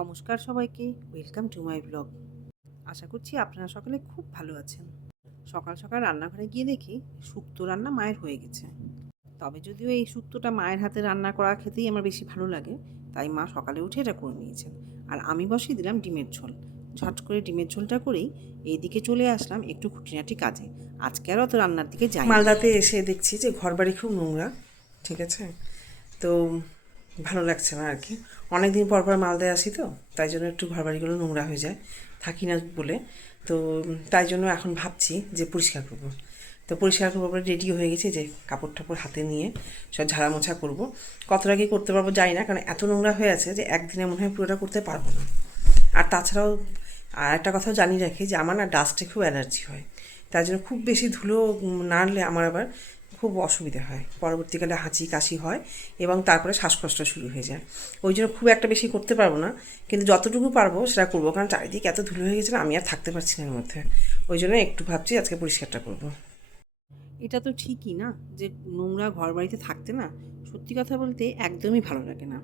নমস্কার সবাইকে, welcome to my blog. আশা করছি আপনারা সকলে খুব ভালো আছেন। সকাল সকাল রান্নাঘরে গিয়ে দেখি শুক্তো রান্না মায়ের হয়ে গেছে। তবে যদিও এই শুক্তোটা মায়ের হাতে রান্না করা খেতেই আমার বেশি ভালো লাগে, তাই মা সকালে উঠে এটা করে নিয়েছেন। আর আমি বসিয়ে দিলাম ডিমের ঝোল। ঝট করে ডিমের ঝোলটা করেই এইদিকে চলে আসলাম একটু খুঁটিনাটি কাজে। আজকে আর অত রান্নার দিকে যাই। মালদাতে এসে দেখছি যে ঘরবাড়ি খুব নোংরা, ঠিক আছে? তো ভালো লাগছে না আর কি। অনেক দিন পর পর মালদায় আসি, তো তাই জন্য একটু ঘরবাড়িগুলো নোংরা হয়ে যায়, থাকি না বলে। তো তাই জন্য এখন ভাবছি যে পরিষ্কার করবো। তো পরিষ্কার করবো বলে রেডি হয়ে গেছি, যে কাপড় টাপড় হাতে নিয়ে সব ঝাড়া মোছা করবো। কতটা কি করতে পারবো জানি না, কারণ এত নোংরা হয়ে আছে যে একদিনে মনে হয় পুরোটা করতে পারবো না। আর তাছাড়াও আর একটা কথাও জানি রাখি যে আমার না ডাস্টে খুব অ্যালার্জি হয়, তাই জন্য খুব বেশি ধুলো নাড়লে আমার আবার খুব অসুবিধা হয়, পরবর্তীকালে হাঁচি কাশি হয় এবং তারপরে শ্বাসকষ্ট শুরু হয়ে যায়। ওই জন্য খুব একটা বেশি করতে পারবো না, কিন্তু যতটুকু পারবো সেটা করবো, কারণ চারিদিকে এত ধুলো হয়ে গেছে না, আমি আর থাকতে পারছি না এর মধ্যে। ওই জন্য একটু ভাবছি আজকে পরিষ্কারটা করবো। এটা তো ঠিকই না যে নোংরা ঘরবাড়িতে থাকতে না, সত্যি কথা বলতে একদমই ভালো লাগে না।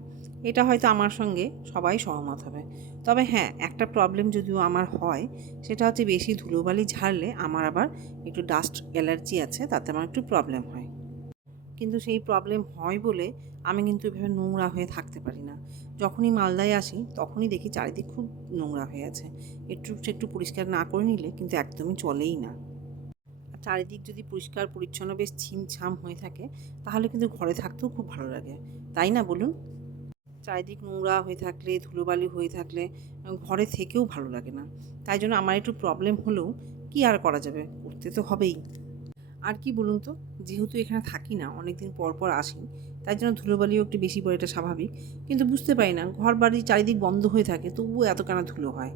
এটা হয়তো আমার সঙ্গে সবাই সহমত হবে। তবে হ্যাঁ, একটা প্রবলেম যদিও আমার হয়, সেটা হচ্ছে বেশি ধুলোবালি ঝাড়লে আমার আবার একটু ডাস্ট অ্যালার্জি আছে, তাতে আমার একটু প্রবলেম হয়। কিন্তু সেই প্রবলেম হয় বলে আমি কিন্তু এভাবে নোংরা হয়ে থাকতে পারি না। যখনই মালদায় আসি তখনই দেখি চারিদিক খুব নোংরা হয়ে আছে। একটু একটু পরিষ্কার না করে নিলে কিন্তু একদমই চলেই না। আর চারিদিক যদি পরিষ্কার পরিচ্ছন্ন বেশ ছিমছাম হয়ে থাকে, তাহলে কিন্তু ঘরে থাকতেও খুব ভালো লাগে, তাই না বলুন? চারিদিক নোংরা হয়ে থাকলে, ধুলোবালি হয়ে থাকলে ঘরে থেকেও ভালো লাগে না। তাই জন্য আমার একটু প্রবলেম হলেও কি আর করা যাবে, করতে তো হবেই। আর কি বলুন তো, যেহেতু এখানে থাকি না, অনেক দিন পর পর আসি, তাই জন্য ধুলোবালিও একটু বেশি পড়ে, এটা স্বাভাবিক। কিন্তু বুঝতে পারি না, ঘর বাড়ি চারিদিক বন্ধ হয়ে থাকে তবুও এত কেন ধুলো হয়।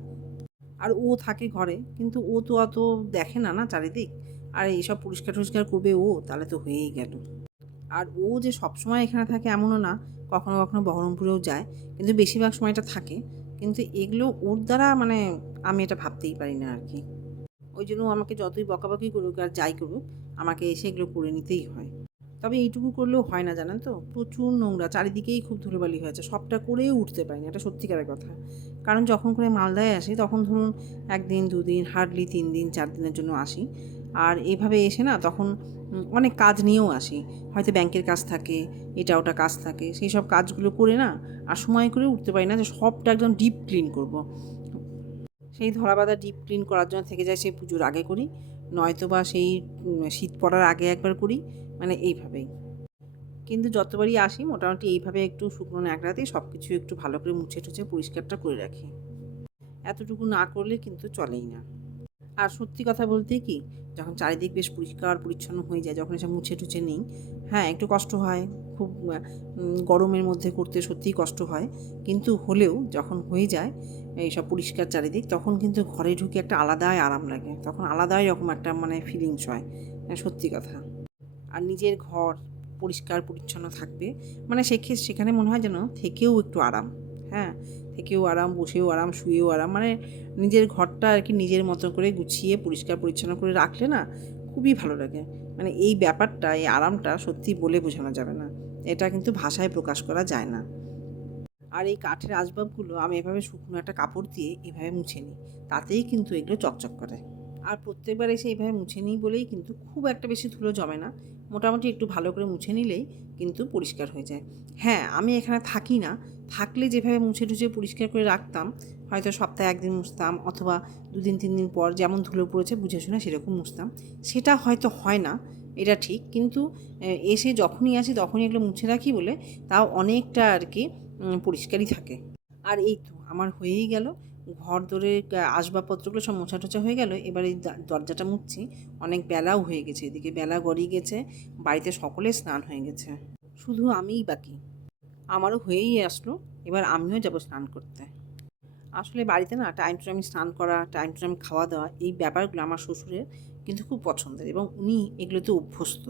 আর ও থাকে ঘরে, কিন্তু ও তো অত দেখে না না চারিদিক। আর এইসব পরিষ্কার টরিষ্কার করবে ও, তাহলে তো হয়েই গেল। আর ও যে সবসময় এখানে থাকে এমনও না, কখনো কখনো বহরমপুরেও যায়, কিন্তু বেশিরভাগ সময়টা থাকে। কিন্তু এগুলো ওর দ্বারা মানে আমি এটা ভাবতেই পারি না আর কি। ওই জন্য ও আমাকে যতই বকাবকি করুক আর যাই করুক, আমাকে এসে এগুলো করে নিতেই হয়। তবে এইটুকু করলেও হয় না, জানেন তো, প্রচুর নোংরা, চারিদিকেই খুব ধুলোবালি হয়েছে, সবটা করেও উঠতে পারি না, এটা সত্যিকারের কথা। কারণ যখন করে মালদায় আসি তখন ধরুন 1 দিন 2 দিন, হার্ডলি 3 দিন 4 দিনের জন্য আসি। আর এভাবে এসে না তখন অনেক কাজ নিয়েও আসি। হয়তো ব্যাংকের কাজ থাকে, এটা ওটা কাজ থাকে, সেই সব কাজগুলো করে না আর সময় করে উঠতে পারি না যে সবটা একদম ডিপ ক্লিন করব। সেই ধরাবাঁধা ডিপ ক্লিন করার জন্য থেকে যায় সেই পুজোর আগে করি, নয়তোবা সেই শীত পড়ার আগে একবার করি, মানে এইভাবেই। কিন্তু যতবারই আসি মোটামুটি এইভাবে একটু শুকনো ন্যাকড়াতেই সব কিছু একটু ভালো করে মুছে টুছে পরিষ্কারটা করে রাখি। এতটুকু না করলে কিন্তু চলেই না। আর সত্যি কথা বলতে কি, যখন চারিদিক বেশ পরিষ্কার পরিচ্ছন্ন হয়ে যায়, যখন এসব মুছে টুছে নিই, হ্যাঁ একটু কষ্ট হয়, খুব গরমের মধ্যে করতে সত্যিই কষ্ট হয়। কিন্তু হলেও যখন হয়ে যায় এইসব পরিষ্কার চারিদিক, তখন কিন্তু ঘরে ঢুকে একটা আলাদাই আরাম লাগে, তখন আলাদাই রকম একটা মানে ফিলিংস হয়। সত্যি কথা। আর নিজের ঘর পরিষ্কার পরিচ্ছন্ন থাকবে, মানে সেখানে মনে হয় যেন থেকেও একটু আরাম। হ্যাঁ, থেকেও আরাম, বসেও আরাম, শুয়েও আরাম, মানে নিজের ঘরটা আর কি নিজের মতো করে গুছিয়ে পরিষ্কার পরিচ্ছন্ন করে রাখলে না খুবই ভালো লাগে। মানে এই ব্যাপারটা, এই আরামটা সত্যি বলে বোঝানো যাবে না, এটা কিন্তু ভাষায় প্রকাশ করা যায় না। আর এই কাঠের আসবাবগুলো আমি এভাবে শুকনো একটা কাপড় দিয়ে এভাবে মুছে নিই, তাতেই কিন্তু এগুলো চকচক করে। আর প্রত্যেকবার এসে এইভাবে মুছে নিই বলেই কিন্তু খুব একটা বেশি ধুলো জমে না, মোটামুটি একটু ভালো করে মুছে নিলেই কিন্তু পরিষ্কার হয়ে যায়। হ্যাঁ, আমি এখানে থাকি না, থাকলে যেভাবে মুছে টুছে পরিষ্কার করে রাখতাম, হয়তো সপ্তাহে 1 দিন মুছতাম, অথবা 2 দিন 3 দিন পর যেমন ধুলো পড়েছে বুঝে শুনে সেরকম মুছতাম, সেটা হয়তো হয় না, এটা ঠিক। কিন্তু এসে যখনই আসি তখনই এগুলো মুছে রাখি বলে তাও অনেকটা আর কি পরিষ্কারই থাকে। আর এই তো আমার হয়েই গেল, ঘর দোরের আসবাবপত্রগুলো সব মোছা টোছা হয়ে গেল। এবার এই দরজাটা মুছছি, অনেক বেলাও হয়ে গেছে, এদিকে বেলা গড়িয়ে গেছে, বাড়িতে সকলে স্নান হয়ে গেছে, শুধু আমিই বাকি। আমারও হয়েই আসলো, এবার আমিও যাব স্নান করতে। আসলে বাড়িতে না টাইম টু টাইম স্নান করা, টাইম টু টাইম খাওয়া দাওয়া, এই ব্যাপারগুলো আমার শ্বশুরের কিন্তু খুব পছন্দের, এবং উনি এগুলোতে অভ্যস্ত।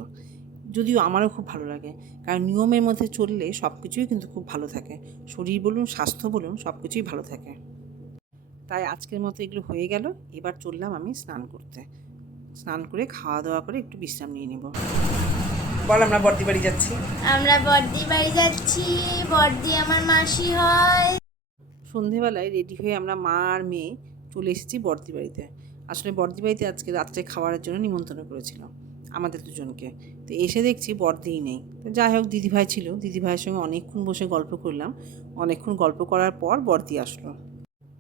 যদিও আমারও খুব ভালো লাগে, কারণ নিয়মের মধ্যে চললে সব কিছুই কিন্তু খুব ভালো থাকে, শরীর বলুন স্বাস্থ্য বলুন সব কিছুই ভালো থাকে। তাই আজকের মতো এগুলো হয়ে গেল, এবার চললাম আমি স্নান করতে। স্নান করে খাওয়া দাওয়া করে একটু বিশ্রাম নিয়ে নেব। বল, আমরা বর্দি বাড়ি যাচ্ছি। আমরা বড়দি বাড়ি যাচ্ছি। বড়দি আমার মাসি হয়। সন্ধেবেলায় রেডি হয়ে আমরা মা আর মেয়ে চলে এসেছি বড়দি বাড়িতে। আসলে বড়দি বাড়িতে আজকে রাত্রে খাবারের জন্য নিমন্ত্রণ করেছিল আমাদের দুজনকে। তো এসে দেখছি বড়দিই নেই। তো যাই হোক, দিদিভাই ছিল, দিদিভাইয়ের সঙ্গে অনেকক্ষণ বসে গল্প করলাম। অনেকক্ষণ গল্প করার পর বড়দি আসলো।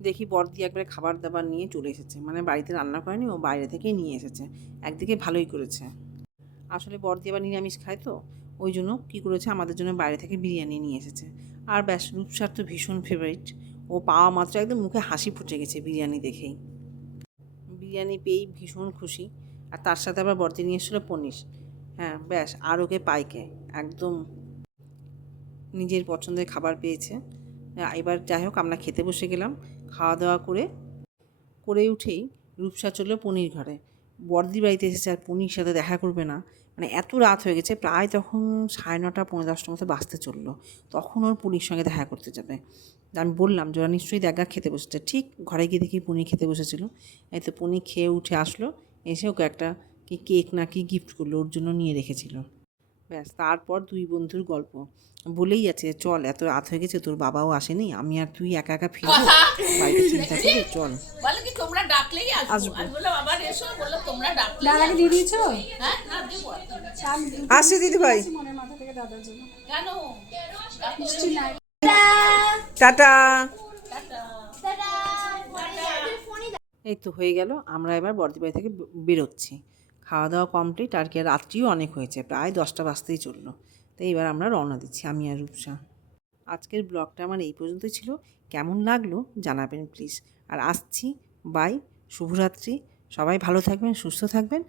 দেখি বড়দি একবারে খাবার দাবার নিয়ে চলে এসেছে, মানে বাড়িতে রান্না করেনি, ও বাইরে থেকেই নিয়ে এসেছে। একদিকে ভালোই করেছে, আসলে বড়দি আবার নিরামিষ খায় তো, ওই জন্য কী করেছে, আমাদের জন্য বাইরে থেকে বিরিয়ানি নিয়ে এসেছে। আর ব্যাস, রূপসার তো ভীষণ ফেভারিট, ও পাওয়া মাত্র একদম মুখে হাসি ফুটে গেছে বিরিয়ানি দেখেই। বিরিয়ানি পেয়েই ভীষণ খুশি। আর তার সাথে আবার বড়দি নিয়ে এসেছিলো পনির। হ্যাঁ ব্যাস, আর ওকে পাইকে একদম নিজের পছন্দের খাবার পেয়েছে। এবার যাই হোক, আমরা খেতে বসে গেলাম। খাওয়া দাওয়া করে উঠেই রূপসা চললো পনির ঘরে। বড়দির বাড়িতে এসেছে আর পনির সাথে দেখা করবে না, মানে এত রাত হয়ে গেছে, প্রায় তখন 9:30 পৌনে 10টার মতো বাজতে চললো। তখন ওর পনির সঙ্গে দেখা করতে যাবে। আমি বললাম যে ওরা নিশ্চয়ই দেখা খেতে বসেছে। ঠিক ঘরে গিয়ে দেখি পনির খেতে বসেছিল। এই তো পনির খেয়ে উঠে আসলো, এসে ওকে একটা কি কেক না কি গিফট করলো, ওর জন্য নিয়ে রেখেছিল। ব্যাস, তারপর দুই বন্ধুর গল্প বলেই যাচ্ছে, চল এত রাত হয়ে গেছে, তোর বাবাও আসেনি, আমি আর তুই একা একা ফিরবো, বাড়িতে চিন্তা করবে, চল। বলে কি তোমরা ডাকলেই আসবো। আসবো। আমি বললাম আবার এসো, বললো তোমরা ডাকলেই ডাল আগে দিয়ে দিয়েছো? হ্যাঁ না দেবো এখন। আসছে দিদিভাই। মনের মাথা থেকে দাদার জন্য কেন মিষ্টি নাই। টাটা। টাটা। এই তো হয়ে গেল, আমরা এবার বড়দি বাড়ি থেকে বেরোচ্ছি। খাওয়া দাওয়া কমপ্লিট, আর কি রাত্রিও অনেক হয়েছে, প্রায় 10টা বাজতেই চললো। তো এইবার আমরা রওনা দিচ্ছি, আমি আর রূপসা। আজকের ব্লগটা আমার এই পর্যন্তই ছিল। কেমন লাগলো জানাবেন প্লিজ। আর আসছি, বাই, শুভরাত্রি। সবাই ভালো থাকবেন, সুস্থ থাকবেন,